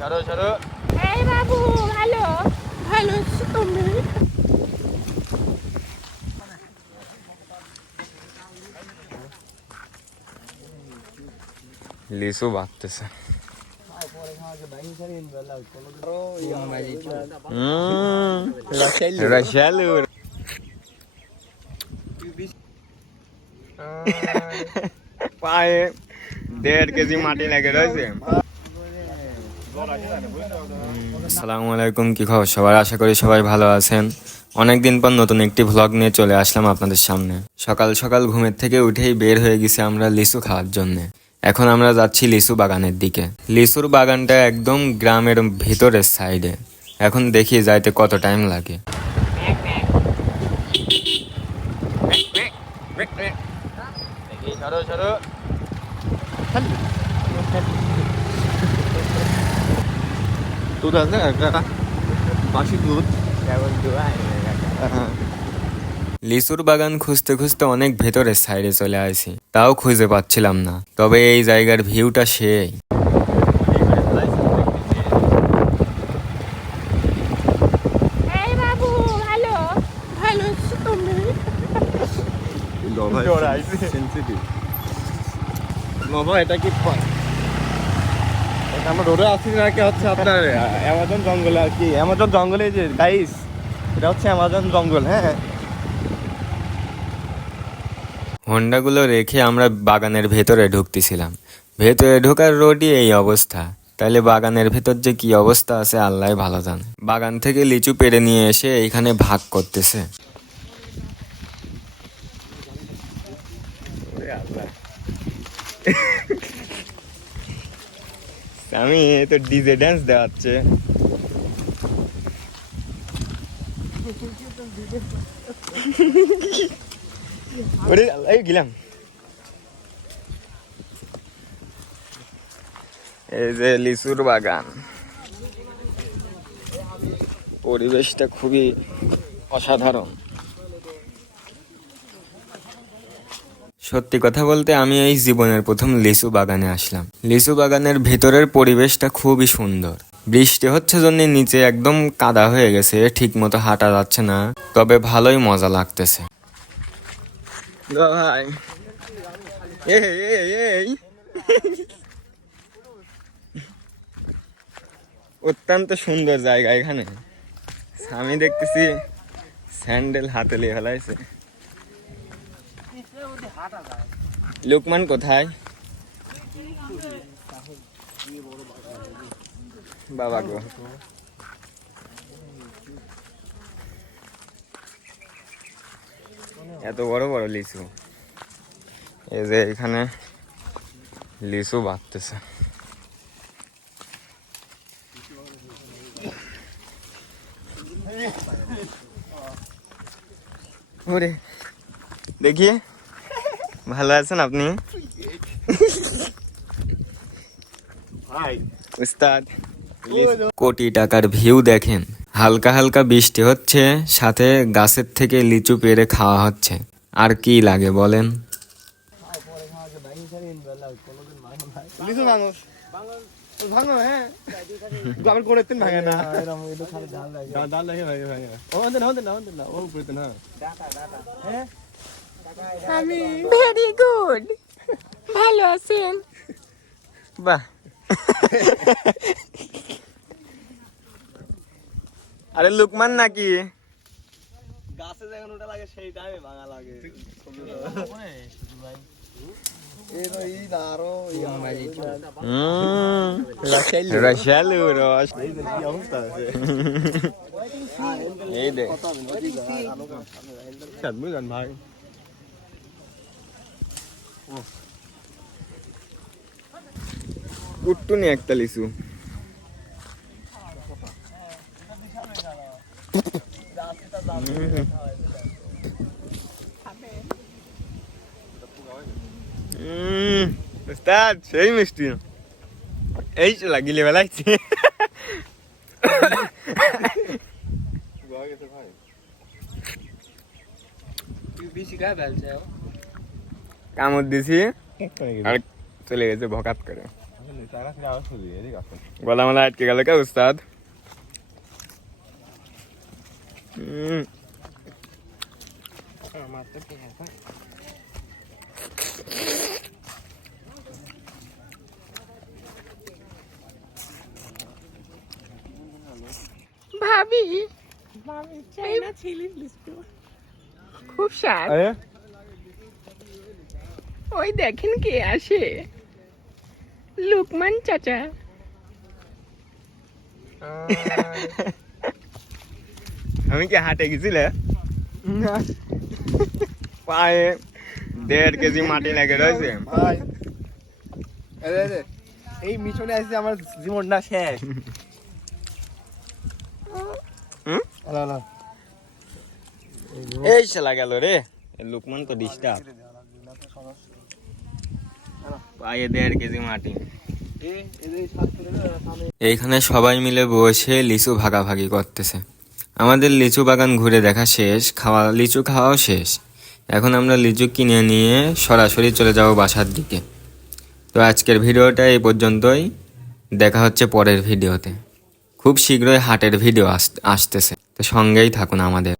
সরো সরো। এই বাবু, ভালো ভালো আছি তুমি? লিচু বাড়তেছে। রসালু পায়ে 1.5 কেজি মাটি লেগে রয়েছে। আসসালামু আলাইকুম, কি খবর সবার? আশা করি সবাই ভালো আছেন। অনেকদিন পর নতুন একটি ভ্লগ নিয়ে চলে আসলাম আপনাদের সামনে। সকাল সকাল ঘুমের থেকে উঠেই বের হয়ে গেছি আমরা লিচু খাওয়ার জন্য। এখন আমরা যাচ্ছি লিচু বাগানের দিকে। লিচুর বাগানটা একদম গ্রামের ভিতরের সাইডে। এখন দেখি যাইতে কত টাইম লাগে। সরো সরো। দুধ আছে একটা বাসি দুধ। লিচুর বাগান খুঁজতে খুঁজতে অনেক ভেতরের সাইডে চলে আসি, তাও খুঁজে পাচ্ছিলাম না। তবে এই জায়গার ভিউটা সেই। এই বাবু, ভালো ভালো আছি তুমি? সেন্সিটিভ বাবা, এটা কি এটা আমরা রোডে আছি নাকি হচ্ছে আপনার অ্যামাজন জঙ্গলে আর কি। অ্যামাজন জঙ্গলে যে গাইস, এটা হচ্ছে অ্যামাজন জঙ্গল। হ্যাঁ, হোন্ডাগুলো রেখে আমরা বাগানের ভেতরে ঢুকতেছিলাম। ভেতরে ঢোকার রোডই এই অবস্থা, তাহলে বাগানের ভেতর যে কি অবস্থা আছে আল্লাহ ভালো জানে। বাগান থেকে লিচু পেড়ে নিয়ে এসে এইখানে ভাগ করতেছে। আমি তো ডিজে ড্যান্স দেওয়াচ্ছে। ওরে আল্লাহ, গেলাম। এই যে লিচুর বাগান, পরিবেশটা খুবই অসাধারণ। সত্যি কথা বলতে আমি এই জীবনের প্রথম লিচু বাগানে আসলাম। লিচু বাগানের ভেতরের পরিবেশটা খুবই সুন্দর। বৃষ্টি হচ্ছে জন্য নিচে একদম কাদা হয়ে গেছে, ঠিক মতো হাঁটা যাচ্ছে না, তবে ভালোই মজা লাগতেছে। ভাই এই অত্যন্ত সুন্দর জায়গা এখানে। আমি দেখতেছি স্যান্ডেল হাতে নিয়ে ফেলাইছে। লুকমান কোথায়? বাবা গো, এত বড় বড় লিচু। এই যে এখানে লিচু বাড়তেছে। ওরে দেখিয়ে, ভালো আছেন আপনি? উস্তাদ, কোটি টাকার ভিউ দেখেন। হালকা হালকা বৃষ্টি হচ্ছে, সাথে গাছের থেকে লিচু পেড়ে খাওয়া হচ্ছে। আর কি লাগে বলেন? লিচু মানুষ ভাঙো। হ্যাঁ, আবার করে তিন ভাঙে না। ডাল লাগে ভাই ভাই। ও না না ও উপরে না। আমি ভেরি গুড, ভালো আছেন? বাহ, আরে লুকমান নাকি? গাছে যখন ওটা লাগে সেই টাইমে ভাঙা লাগে। রসালু রস। এই দে ভাই, কুট্টুনি একটা লিচু। উস্তাদ সেই মিষ্টি। এই চলা গিলে বেলাইছি। কামড় দিছি আর চলে গেছে ভকাত করে। গলা মালা আটকে গেল কে উস্তাদ? ভাবি চাইনা চিলি বিস্কুট খুব স্বাদ। ওই দেখেন কে আসে, লুকমান চাচা। আমি কি হাটে গেছিলে? পায়ে 1.5 কেজি মাটি লেগে রয়েছে। ভাই এই মিশনে আসছে আমার জীবনটা শেষ। এই শালা গেল রে, লুকমান তো ডিস্টার্ব। পায়ে 1.5 কেজি মাটি। এইখানে সবাই মিলে বসে লিচু ভাগাভাগি করতেছে। আমাদের লিচু বাগান ঘুরে দেখা শেষ, লিচু খাওয়াও শেষ। এখন আমরা লিচু কিনে নিয়ে সরাসরি চলে যাব বাসার দিকে। তো আজকের ভিডিওটা এই পর্যন্তই, দেখা হচ্ছে পরের ভিডিওতে। খুব শীঘ্রই হাটের ভিডিও আসতেছে, তো সঙ্গেই থাকুন আমাদের।